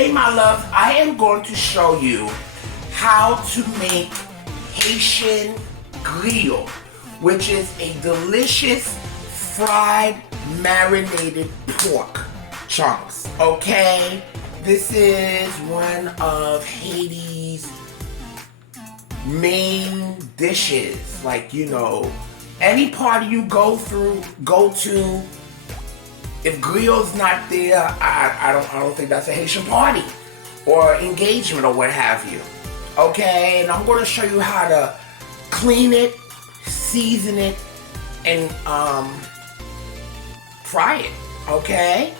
today, my loves, I am going to show you how to make Haitian Griot, which is a delicious fried marinated pork chunks, okay? This is one of Haiti's main dishes. Like, you know, any party you go to, if griot's not there, I don't think that's a Haitian party or engagement or what have you. Okay, and I'm going to show you how to clean it, season it, and fry it. Okay,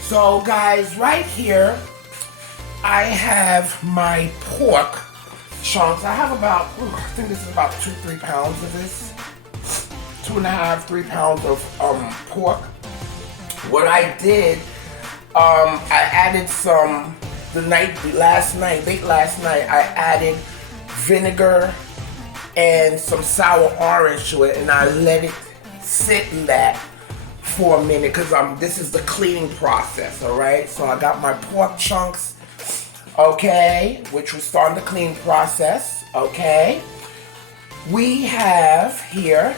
so guys, right here I have my pork chunks. I have about, I think this is about 2-3 pounds of this, 2.5-3 pounds of pork. What I did, I added some, late last night, I added vinegar and some sour orange to it, and I let it sit in that for a minute because this is the cleaning process, all right? So I got my pork chunks, okay, which was starting the cleaning process, okay? We have here,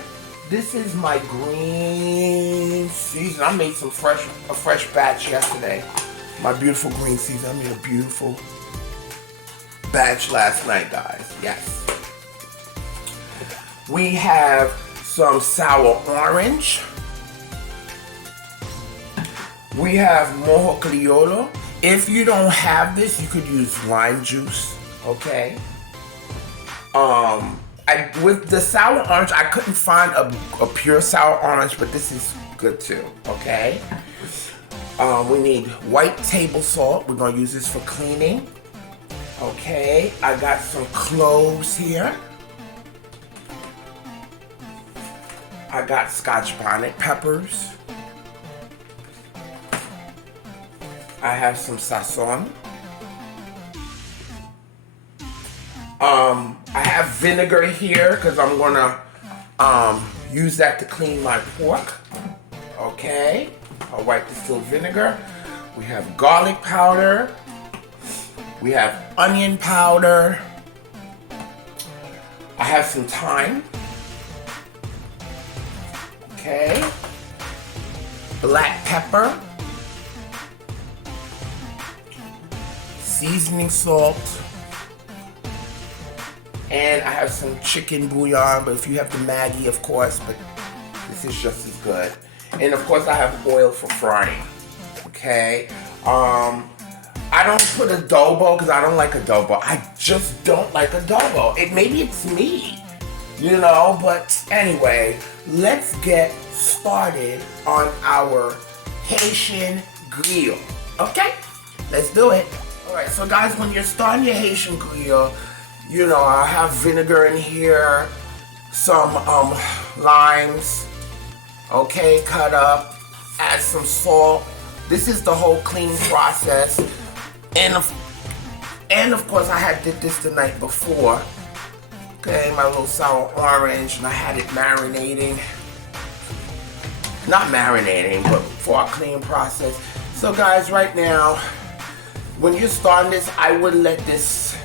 this is my green season. I made a fresh batch yesterday. My beautiful green season. I made a beautiful batch last night, guys. Yes. We have some sour orange. We have mojo criollo. If you don't have this, you could use lime juice, okay? With the sour orange, I couldn't find a pure sour orange, but this is good too, okay? We need white table salt. We're gonna use this for cleaning. Okay, I got some cloves here. I got scotch bonnet peppers. I have some sazon. I have vinegar here because I'm gonna use that to clean my pork. Okay, I'll wipe distilled vinegar. We have garlic powder. We have onion powder. I have some thyme. Okay, black pepper, seasoning salt. And I have some chicken bouillon, but if you have the Maggi, of course, but this is just as good. And of course I have oil for frying, okay? I don't put adobo because I don't like adobo. I just don't like adobo. Maybe it's me, you know, but anyway, let's get started on our Haitian Griot, okay? Let's do it. All right, so guys, when you're starting your Haitian Griot, you know, I have vinegar in here, some limes, okay, cut up, add some salt. This is the whole cleaning process. And of course I did this the night before. Okay, my little sour orange, and I had it marinating. Not marinating, but for our cleaning process. So guys, right now, when you're starting this, I would let this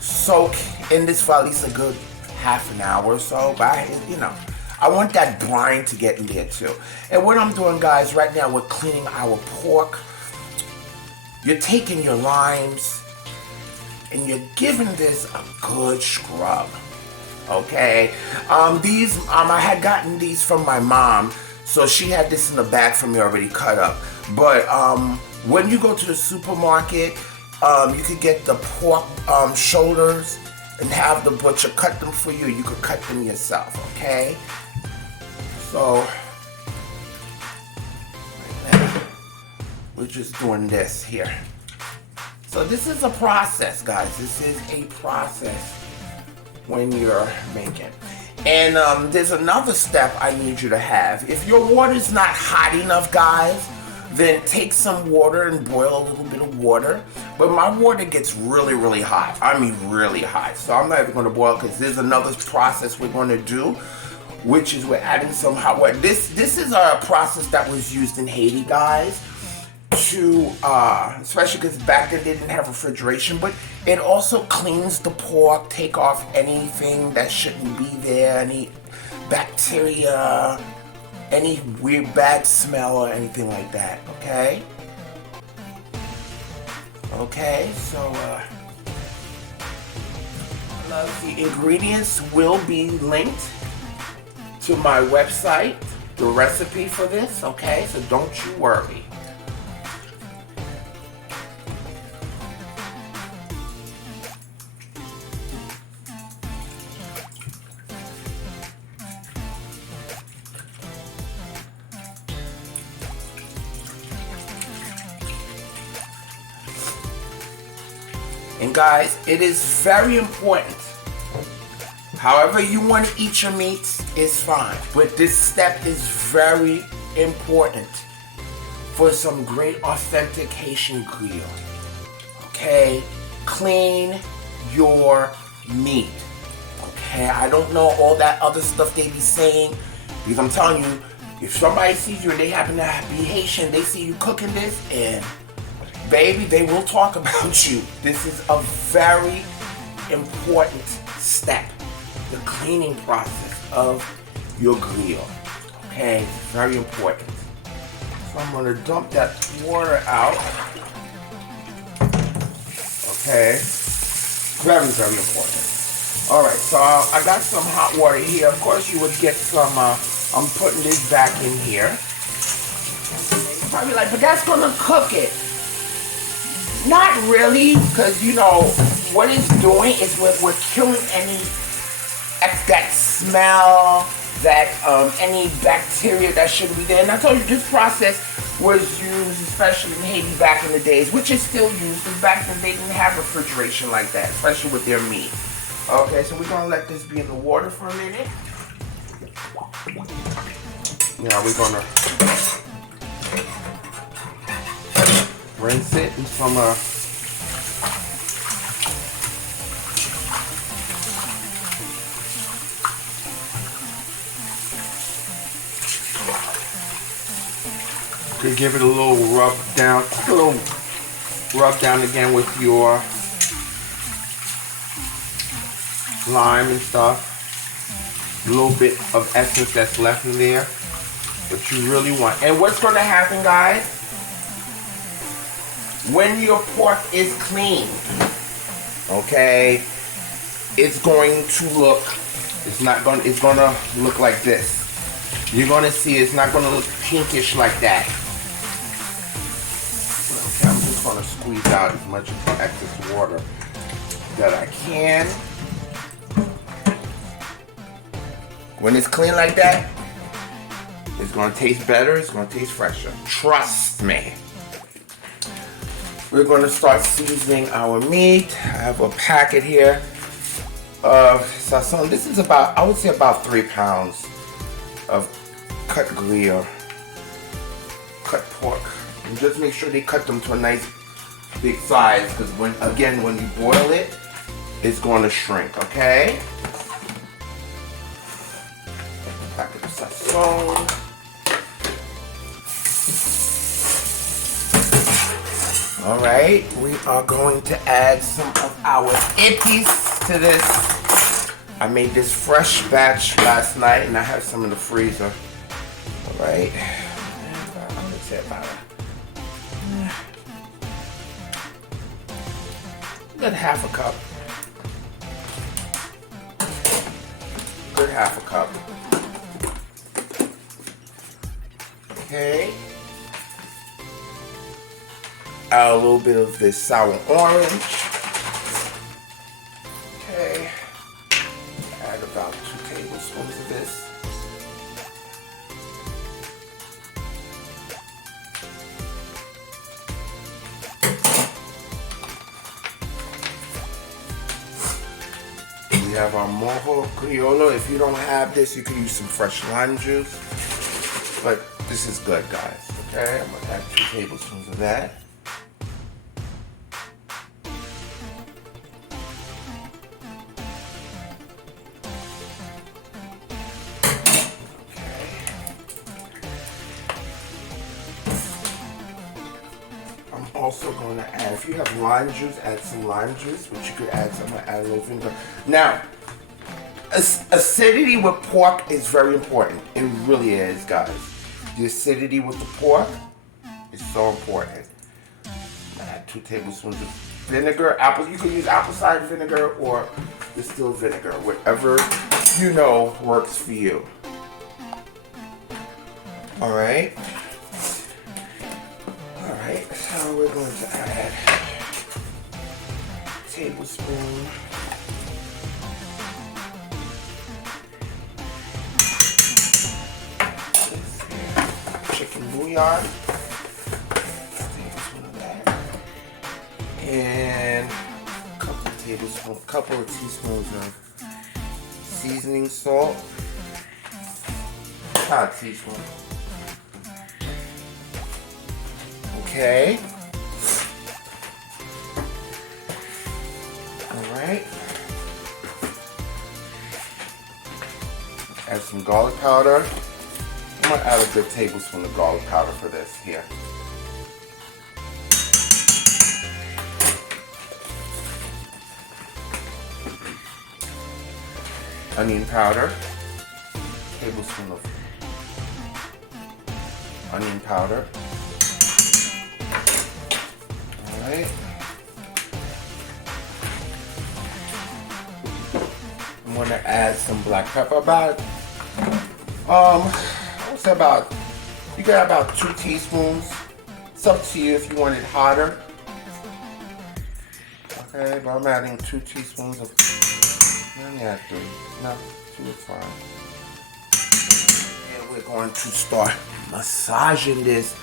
soak in this for at least a good half an hour or so. But you know, I want that brine to get in there too. And what I'm doing, guys, right now, we're cleaning our pork. You're taking your limes and you're giving this a good scrub. Okay, I had gotten these from my mom, so she had this in the bag for me already cut up. But when you go to the supermarket, you could get the pork shoulders and have the butcher cut them for you. You could cut them yourself, okay? So, right now, we're just doing this here. So this is a process, guys. This is a process when you're making. And there's another step I need you to have. If your water's not hot enough, guys, then take some water and boil a little bit of water. But my water gets really, really hot. I mean really hot. So I'm not even going to boil because there's another process we're going to do, which is we're adding some hot water. This is a process that was used in Haiti, guys, to, especially because back then they didn't have refrigeration, but it also cleans the pork, take off anything that shouldn't be there, any bacteria, any weird bad smell or anything like that, okay? Okay, so the ingredients will be linked to my website, the recipe for this, okay? So don't you worry. And guys, it is very important. However you want to eat your meats is fine. But this step is very important for some great authentic Haitian Griot. Okay? Clean your meat. Okay? I don't know all that other stuff they be saying. Because I'm telling you, if somebody sees you and they happen to be Haitian, they see you cooking this and baby, they will talk about you. This is a very important step. The cleaning process of your griot. Okay, it's very important. So I'm gonna dump that water out. Okay, very, very important. All right, so I got some hot water here. Of course, you would get some, I'm putting this back in here. You're probably like, but that's gonna cook it. Not really, because you know, what it's doing is we're killing any that smell, that any bacteria that shouldn't be there. And I told you this process was used, especially in Haiti back in the days, which is still used, because back then they didn't have refrigeration like that, especially with their meat. Okay, so we're gonna let this be in the water for a minute. Now we're gonna rinse it in some you give it a little rub down, a little rub down again with your lime and stuff. A little bit of essence that's left in there, but you really want. And what's going to happen, guys? When your pork is clean, okay, it's going to look. It's gonna look like this. You're gonna see it's not gonna look pinkish like that. Okay, I'm just gonna squeeze out as much of the excess water that I can. When it's clean like that, it's gonna taste better, it's gonna taste fresher. Trust me. We're gonna start seasoning our meat. I have a packet here of sazon. This is about, I would say about 3 pounds of cut griot, cut pork. And just make sure they cut them to a nice big size, because when you boil it, it's going to shrink, okay? Packet of sazon. Alright, we are going to add some of our ippies to this. I made this fresh batch last night and I have some in the freezer. Alright, I'm going to say about good half a cup. Good half a cup. Okay. Add a little bit of this sour orange. Okay. Add about 2 tablespoons of this. We have our mojo criollo. If you don't have this, you can use some fresh lime juice. But this is good, guys. Okay, I'm gonna add 2 tablespoons of that. also going to add, if you have lime juice, add some lime juice, but you could add some, I'm going to add a little vinegar. Now, acidity with pork is very important. It really is, guys. The acidity with the pork is so important. Add 2 tablespoons of vinegar. You could use apple cider vinegar or distilled vinegar, whatever you know works for you. All right. All right. So we're going to add a tablespoon. Chicken bouillon. Tablespoon of that. And a couple of teaspoons of seasoning salt. About a teaspoon. Okay. Alright. Add some garlic powder. I'm going to add a good tablespoon of garlic powder for this here. Onion powder. Tablespoon of onion powder. Alright. I'm going to add some black pepper. I would say you got about 2 teaspoons. It's up to you if you want it hotter. Okay, but I'm adding 2 teaspoons of, let me add 3. No, 2 is fine. And we're going to start massaging this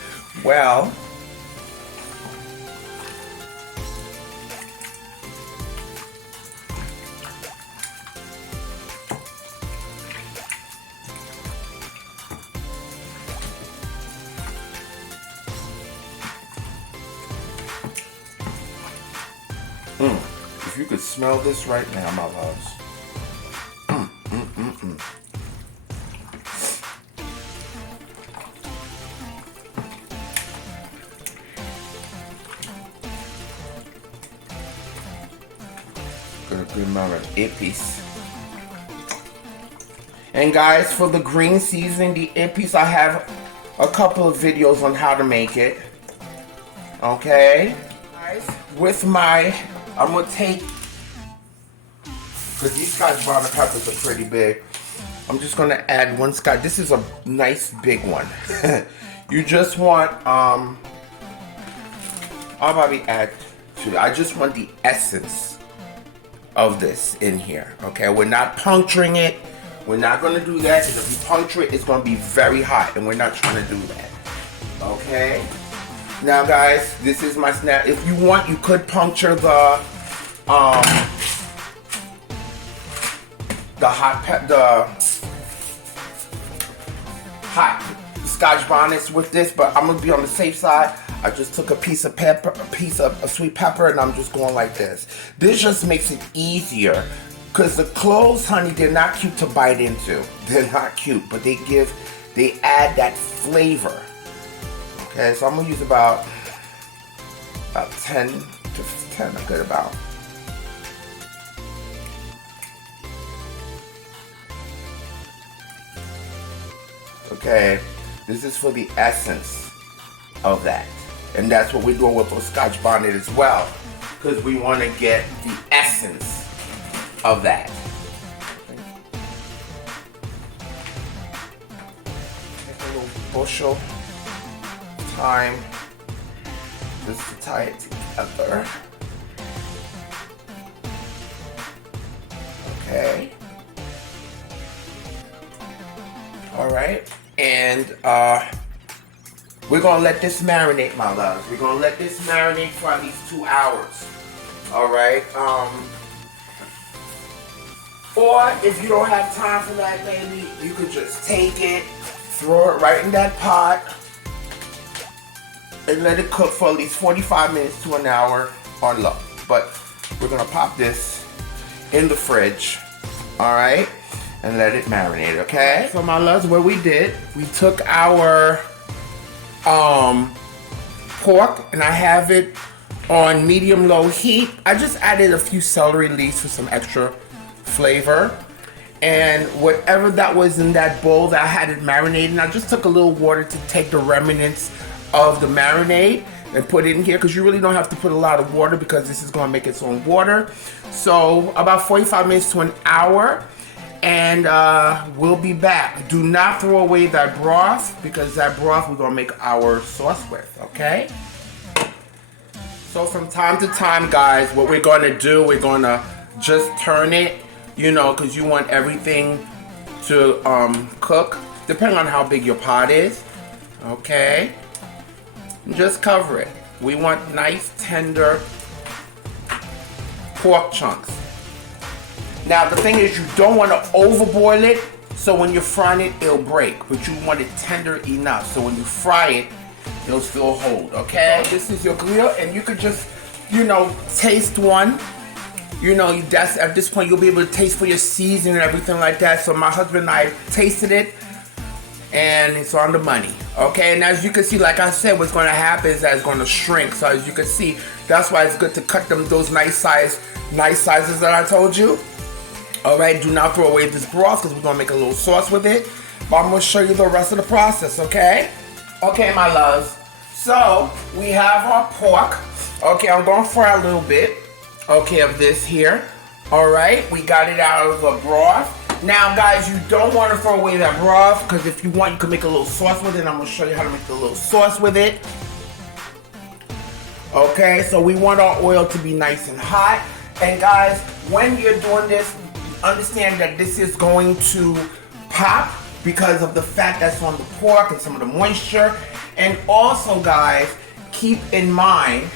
well. If you could smell this right now, my loves. Got a good amount of ippies. And guys, for the green seasoning, the ippies, I have a couple of videos on how to make it. Okay? Guys, with I'm gonna take, because these scotch bonnet peppers are pretty big, I'm just gonna add 1 scotch. This is a nice big one. You just want, I'll probably add 2. I just want the essence of this in here, okay? We're not puncturing it. We're not gonna do that, because if you puncture it, it's gonna be very hot, and we're not trying to do that, okay? Now guys, this is my snap. If you want, you could puncture the hot scotch bonnets with this, but I'm gonna be on the safe side. I just took a piece of sweet pepper, and I'm just going like this. This just makes it easier, because the cloves, honey, they're not cute to bite into. They're not cute, but they add that flavor. Okay, so I'm gonna use about 10 to 10, a good about. Okay, this is for the essence of that. And that's what we're doing with the scotch bonnet as well, because we want to get the essence of that. Take a little bushel time just to tie it together. Okay. All right, and we're gonna let this marinate, my loves. We're gonna let this marinate for at least 2 hours. All right. Or if you don't have time for that, baby, you could just take it, throw it right in that pot, and let it cook for at least 45 minutes to an hour on low. But we're gonna pop this in the fridge, all right, and let it marinate, okay? So my loves, what we did, we took our pork, and I have it on medium-low heat. I just added a few celery leaves for some extra flavor. And whatever that was in that bowl that I had it marinating, I just took a little water to take the remnants of the marinade and put it in here, because you really don't have to put a lot of water because this is going to make its own water. So about 45 minutes to an hour, and we'll be back. Do not throw away that broth, because that broth we're going to make our sauce with, okay? So from time to time, guys, what we're going to do, we're going to just turn it, you know, because you want everything to cook, depending on how big your pot is, okay? Just cover it. We want nice, tender pork chunks. Now, the thing is, you don't want to overboil it, so when you're frying it, it'll break. But you want it tender enough, so when you fry it, it'll still hold, okay? This is your griot, and you could just, you know, taste one. You know, that's, at this point, you'll be able to taste for your seasoning and everything like that. So my husband and I tasted it, and it's on the money, okay? And as you can see, like I said, what's going to happen is that it's going to shrink. So as you can see, that's why it's good to cut them those nice sizes that I told you. All right, do not throw away this broth, because we're going to make a little sauce with it. But I'm going to show you the rest of the process, okay? Okay, my loves. So we have our pork. Okay, I'm going to fry a little bit, okay, of this here. All right, we got it out of the broth. Now, guys, you don't want to throw away that broth, because if you want, you can make a little sauce with it. I'm going to show you how to make the little sauce with it. Okay, so we want our oil to be nice and hot. And guys, when you're doing this, understand that this is going to pop because of the fat that's on the pork and some of the moisture. And also, guys, keep in mind,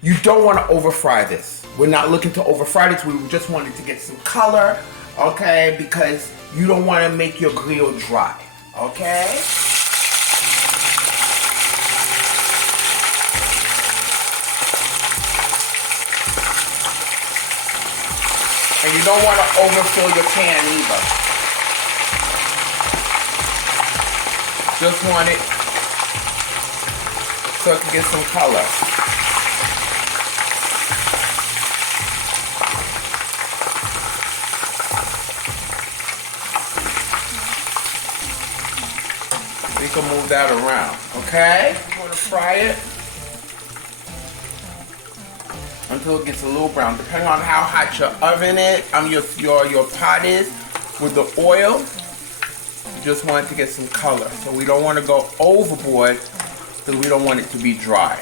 you don't want to over fry this. We're not looking to over fry this. We just wanted to get some color, okay? Because you don't want to make your griot dry, okay? And you don't want to overfill your pan either. Just want it so it can get some color. You can move that around, okay? You want to fry it until it gets a little brown, depending on how hot your oven is, your pot is with the oil. You just want it to get some color, so we don't want to go overboard because we don't want it to be dry.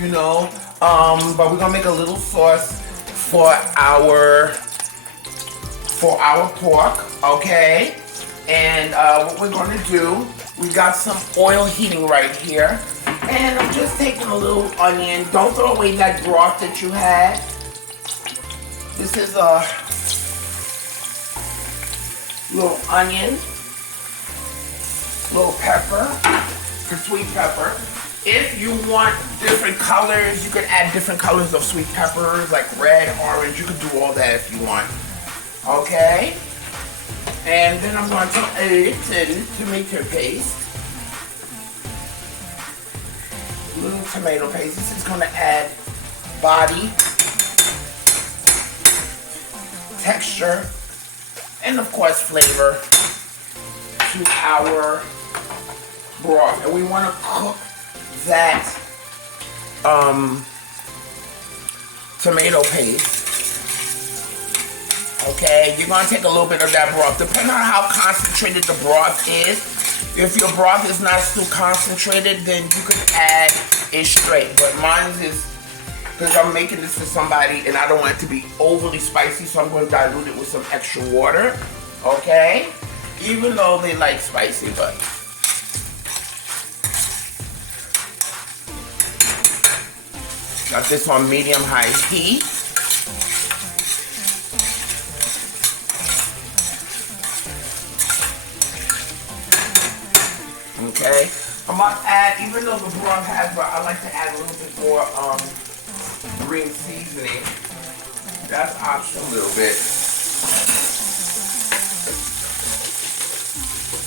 You know, but we're gonna make a little sauce for our pork, okay? And what we're gonna do, we got some oil heating right here, and I'm just taking a little onion. Don't throw away that broth that you had. This is a little onion, little pepper, sweet pepper. If you want different colors, you can add different colors of sweet peppers, like red, orange. You can do all that if you want. Okay? And then I'm going to add a little tomato paste. A little tomato paste. This is going to add body, texture, and of course flavor to our broth. And we want to cook that tomato paste. Okay, you're gonna take a little bit of that broth, depending on how concentrated the broth is. If your broth is not too concentrated, then you can add it straight. But mine is, because I'm making this for somebody and I don't want it to be overly spicy, so I'm going to dilute it with some extra water, okay? Even though they like spicy, but. Got this on medium-high heat. Okay, I'm going to add, even though the broth has, but I like to add a little bit more green seasoning. That's optional a little bit.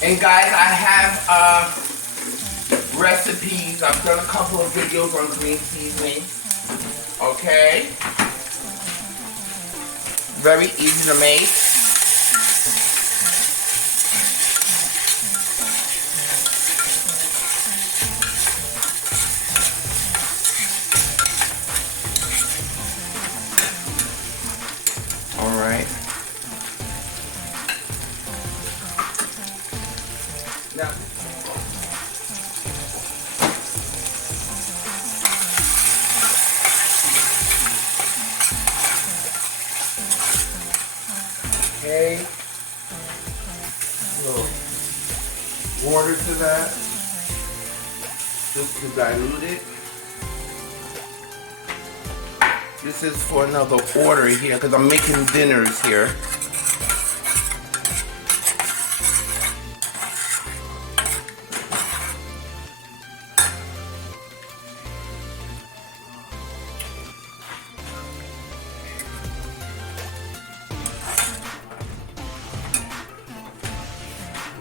And guys, I have recipes. I've done a couple of videos on green seasoning. Okay. Very easy to make. Alright. Now, okay, a little water to that, just to dilute it. This is for another order here, because I'm making dinners here.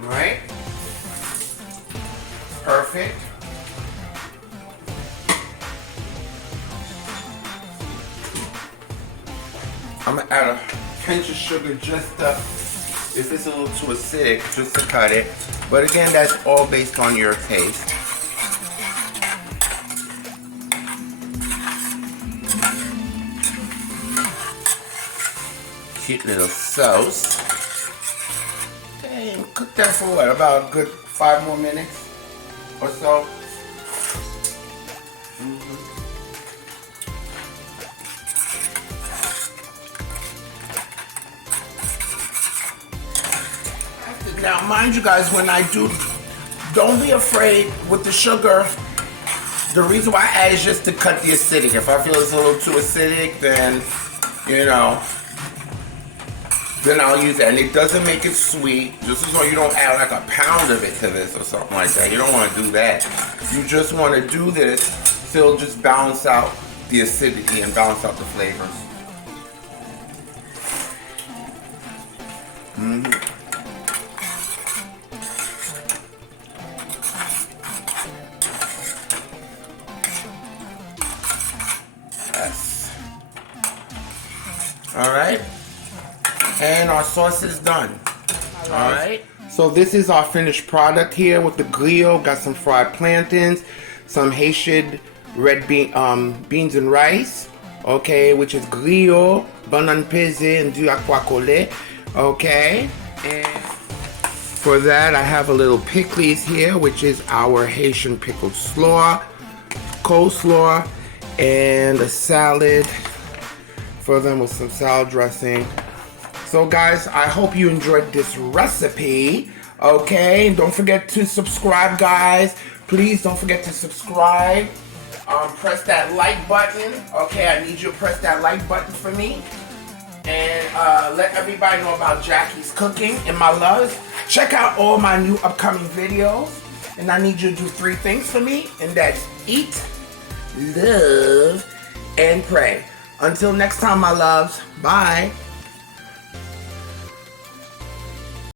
Alright, perfect. I'm gonna add a pinch of sugar just to, if it's a little too acidic, just to cut it. But again, that's all based on your taste. Cute little sauce. Okay, cook that for what, about a good 5 more minutes or so. Now, mind you guys, when I do, don't be afraid with the sugar. The reason why I add is just to cut the acidic. If I feel it's a little too acidic, then, you know, then I'll use that. And it doesn't make it sweet. Just as long as you don't add like a pound of it to this or something like that. You don't want to do that. You just want to do this so it'll just balance out the acidity and balance out the flavors. Yes. All right. And our sauce is done. All right. So this is our finished product here with the griot. Got some fried plantains, some Haitian red beans and rice. Okay, which is griot, bonnet and du aquacolé. Okay. And for that, I have a little Pikliz here, which is our Haitian pickled slaw, coleslaw, and a salad for them with some salad dressing. So guys, I hope you enjoyed this recipe. Okay, and don't forget to subscribe, guys. Please don't forget to subscribe. Press that like button. Okay, I need you to press that like button for me. And let everybody know about Jackie's cooking and my loves. Check out all my new upcoming videos. And I need you to do 3 things for me. And that's eat, love, and pray. Until next time, my loves. Bye.